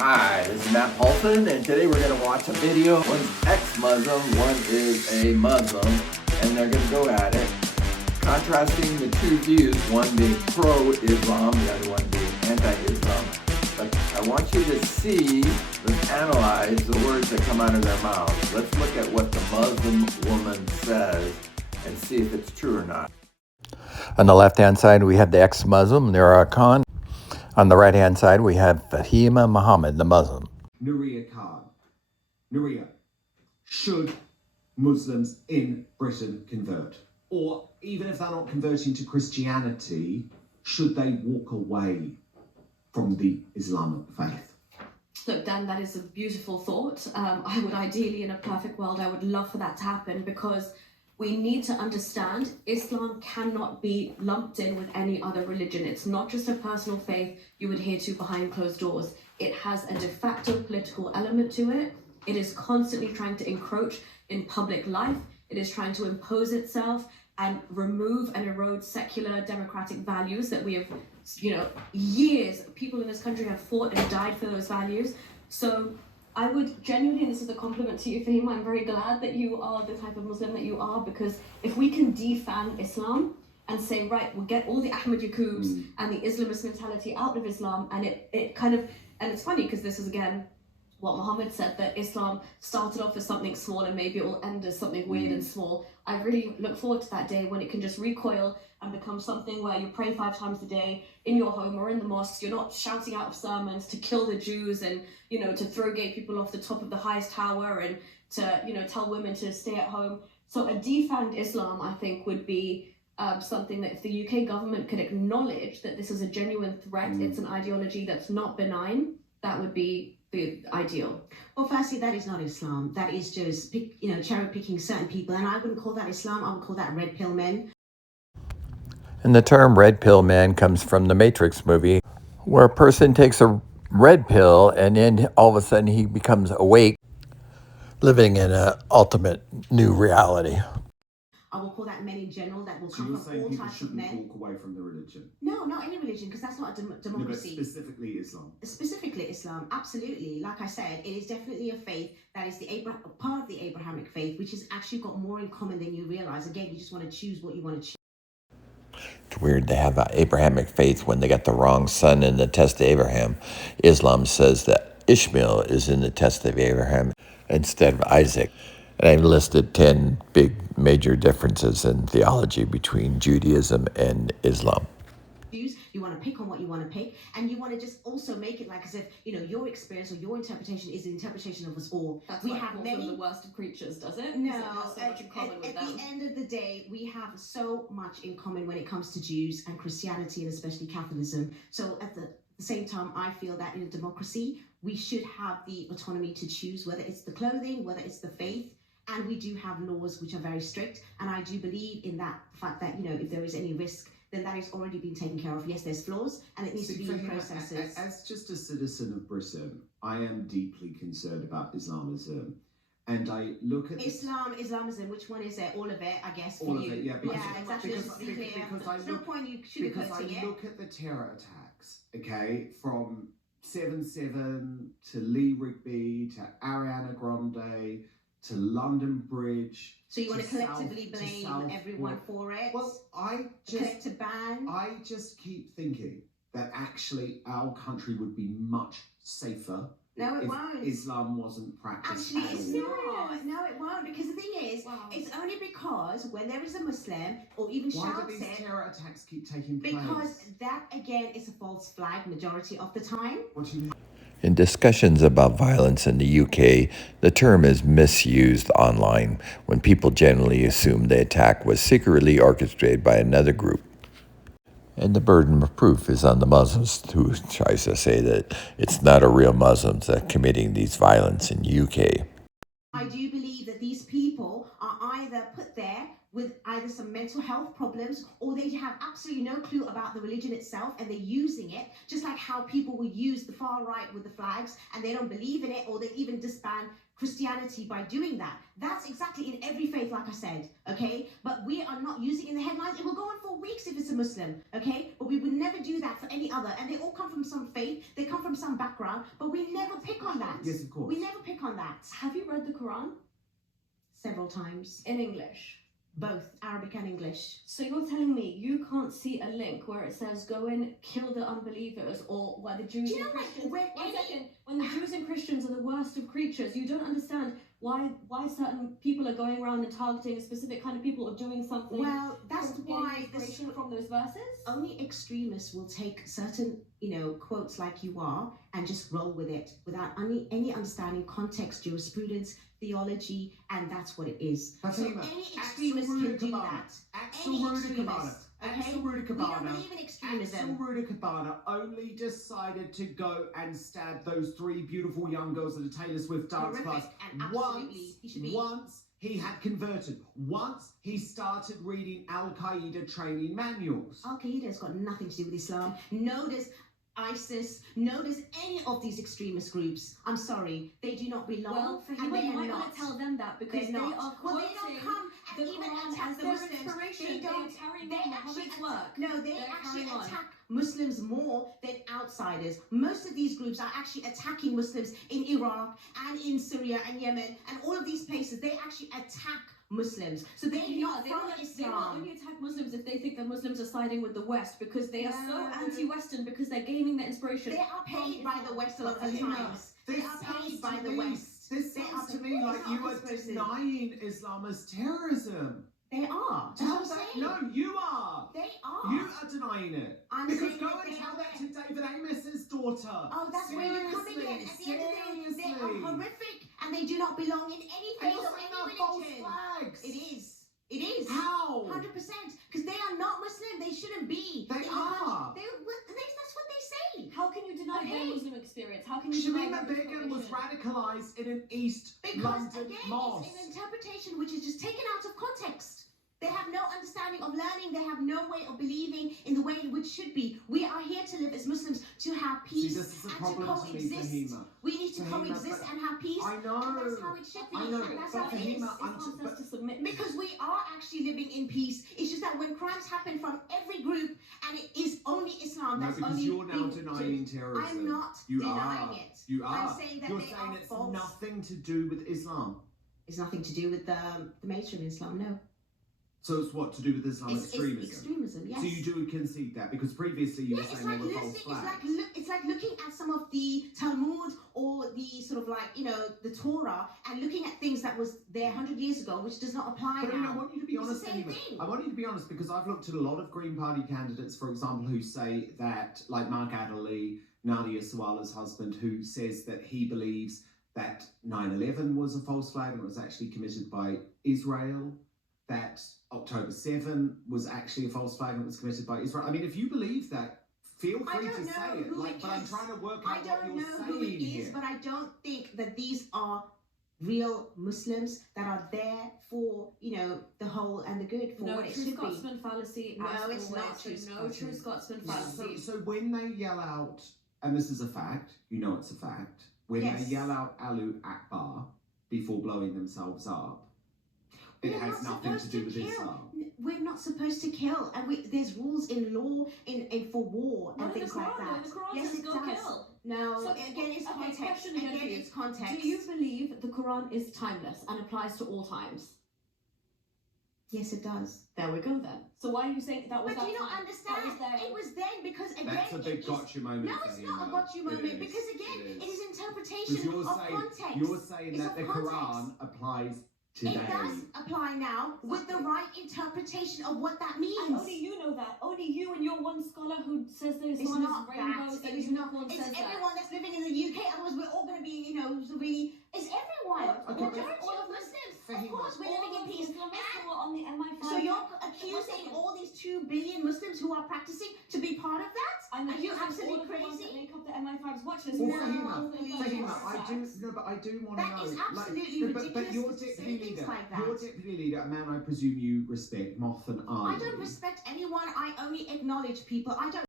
Hi, this is Matt Paulson, and today we're going to watch a video. One's ex-Muslim, one is a Muslim, and they're going to go at it, contrasting the two views, one being pro-Islam, the other one being anti-Islam. But I want you to see, let's analyze the words that come out of their mouths. Let's look at what the Muslim woman says and see if it's true or not. On the left-hand side, we have the ex-Muslim, Nura Khan. On the right-hand side, we have Fahima Muhammad, the Muslim. Nuria Khan. Nuria, should Muslims in Britain convert? Or even if they're not converting to Christianity, should they walk away from the Islamic faith? Look, Dan, that is a beautiful thought. I would ideally, in a perfect world, I would love for that to happen, because we need to understand Islam cannot be lumped in with any other religion. It's not just a personal faith you adhere to behind closed doors. It has a de facto political element to it. It is constantly trying to encroach in public life. It is trying to impose itself and remove and erode secular democratic values that we have, years, people in this country have fought and died for those values. So I would genuinely, and this is a compliment to you, Fahima, I'm very glad that you are the type of Muslim that you are, because if we can defang Islam and say, right, we'll get all the Ahmad Yaqubs and the Islamist mentality out of Islam, and it kind of, and it's funny because this is again what Muhammad said, that Islam started off as something small and maybe it will end as something weird and small. I really look forward to that day when it can just recoil and become something where you pray 5 times a day in your home or in the mosque. You're not shouting out of sermons to kill the Jews and, to throw gay people off the top of the highest tower and to, tell women to stay at home. So a defanged Islam, I think, would be something that if the UK government could acknowledge that this is a genuine threat, it's an ideology that's not benign, that would be the ideal. Well, firstly, that is not Islam. That is just cherry picking certain people, and I wouldn't call that Islam. I would call that red pill men. And the term red pill man comes from the Matrix movie, where a person takes a red pill and then all of a sudden he becomes awake, living in an ultimate new reality. I will call that men in general. That will come from all types of men. Walk away from the religion? No, not any religion, because that's not a democracy. No, but specifically Islam. Specifically Islam, absolutely. Like I said, it is definitely a faith that is part of the Abrahamic faith, which has actually got more in common than you realize. Again, you just want to choose what you want to choose. It's weird they have an Abrahamic faith when they got the wrong son in the test of Abraham. Islam says that Ishmael is in the test of Abraham instead of Isaac. And I listed 10 big major differences in theology between Judaism and Islam. You want to pick on what you want to pick, and you want to just also make it like as if your experience or your interpretation is the interpretation of us all. That's we have many the worst of creatures, does it? No, it has so much in common with them. At the end of the day, we have so much in common when it comes to Jews and Christianity, and especially Catholicism. So at the same time, I feel that in a democracy, we should have the autonomy to choose whether it's the clothing, whether it's the faith. And we do have laws which are very strict. And I do believe in that fact that, if there is any risk, then that has already been taken care of. Yes, there's flaws, and it needs to be in processes. As just a citizen of Britain, I am deeply concerned about Islamism. And I look at Islamism, which one is it? All of it, I guess, for all you. Of it, yeah. Exactly. Because I no point you sugarcoating it. Look at the terror attacks, okay, from 7/7 to Lee Rigby to Ariana Grande to London Bridge. So you want to collectively blame everyone for it? Well, I just keep thinking that actually our country would be much safer. No, it won't. Islam wasn't practiced. Actually, it's not. No, it won't. Because the thing is, it's only because when there is a Muslim or even shouts it. Why do these terror attacks keep taking place? Because that, again, is a false flag majority of the time. What do you mean? In discussions about violence in the UK, the term is misused online when people generally assume the attack was secretly orchestrated by another group. And the burden of proof is on the Muslims, who tries to say that it's not a real Muslims that are committing these violence in the UK. I do believe that these people are either put there with either some mental health problems or they have absolutely no clue about the religion itself and they're using it, just like how people will use the far right with the flags and they don't believe in it, or they even disband Christianity by doing that. That's exactly in every faith, like I said, okay? But we are not using it in the headlines. It will go on for weeks if it's a Muslim, okay? But we would never do that for any other. And they all come from some faith, they come from some background, but we never pick on that. Yes, of course. We never pick on that. Have you read the Quran? Several times. In English? Both Arabic and English. So you're telling me you can't see a link where it says go and kill the unbelievers, or where the Jews and Christians... When the Jews and Christians are the worst of creatures, you don't understand why certain people are going around and targeting a specific kind of people or doing something. Well, that's why inspiration from those verses. Only extremists will take certain, quotes like you are and just roll with it without any understanding, context, jurisprudence, theology, and that's what it is. So any extremist can do that. Any extremist. Okay? We don't believe in extremism. Axel Rudikabana only decided to go and stab those 3 beautiful young girls at a Taylor Swift dance class once he had converted. Once he started reading Al-Qaeda training manuals. Al-Qaeda's got nothing to do with Islam. No does ISIS, no does any of these extremist groups. I'm sorry, they do not belong. Well, for him, you might want to tell them that because they are quoting they don't come and even attack the Muslims. They don't. They actually work. No, they actually attack Muslims more than outsiders. Most of these groups are actually attacking Muslims in Iraq and in Syria and Yemen and all of these places. They actually attack Muslims. So they're not from Islam. They will only attack Muslims if they think that Muslims are siding with the West, because they are so anti-Western, because they're gaining their inspiration. They are paid by the West a lot of times. They are paid by the West. This sounds to me like you are denying Islam as terrorism. They are. That's what I'm saying. No, you are. They are. You are denying it. Because go and tell that to David Amos's daughter. Oh, that's where you're coming in. At the end of the day, they are horrific and they do not belong in any faith or any religion. Flags. It is. It is. How? 100%. Because they are not Muslim. They shouldn't be. They are. That's what they say. How can you deny their Muslim experience? How can you Shamima Begum was radicalized in an East London mosque. It's an interpretation which is just taken out of context. They have no understanding of learning. They have no way of believing in the way in which should be. We are here to live as Muslims, to have peace and to coexist. We need to coexist and have peace. I know. And that's how it should be. I know. And that's how it is. To submit. Because we are actually living in peace. It's just that when crimes happen from every group and it is only Islam, that's because only you're now denying terrorism. I'm not denying it. You are. I'm saying that you're they saying are it's false. nothing to do with Islam. It's nothing to do with the mainstream Islam, no. So it's what to do with Islamic extremism? It's extremism, yes. So you do concede that, because previously you were saying they were false flags. It's like looking at some of the Talmud or the sort of like, the Torah and looking at things that was there 100 years ago, which does not apply but now. I want you to be honest. It's the same thing. I want you to be honest, because I've looked at a lot of Green Party candidates, for example, who say that, like Mark Adderley, Nadia Sawala's husband, who says that he believes that 9/11 was a false flag and it was actually committed by Israel, that October 7 was actually a false flag and it was committed by Israel. I mean, if you believe that, feel free to say it. But I'm trying to work out what you're saying. I don't know who it is, but I don't think that these are real Muslims that are there for, the whole and the good, for what it should be. No true Scotsman fallacy. No, it's not true. No true Scotsman fallacy. So when they yell out, and this is a fact, it's a fact, when they yell out Allahu Akbar before blowing themselves up, it has nothing to do with Islam. We're not supposed to kill, and there's rules in law in for war and things like that. The Quran yes, says it go does. kill. No, so, again, it's context. It's context. Do you believe the Quran is timeless and applies to all times? Yes, it does. There we go then. So why are you saying that was? But do you not understand? It was then because again, that's a big gotcha moment. No, it's not a gotcha moment because again, it is interpretation of context. You're saying that the Quran applies today. It does apply now with the right interpretation of what that means. And only you know that. Only you and your one scholar who says there's not rainbows. It is not. It's everyone that's living in the UK. Otherwise, we're all going to be, really. It's everyone. All of Muslims. Of course, we're living in peace. Islamists who are on the MI5. So you're accusing all these 2 billion Muslims who are practicing to be part of that? I'm Are you accusing all absolutely of the ones that crazy? make up the MI5's watch list. Well, No, Fahima, I do want to know. That is absolutely but ridiculous your to say deputy things leader, like that. your deputy leader, a man I presume you respect, Moth and I don't respect anyone. I only acknowledge people. I don't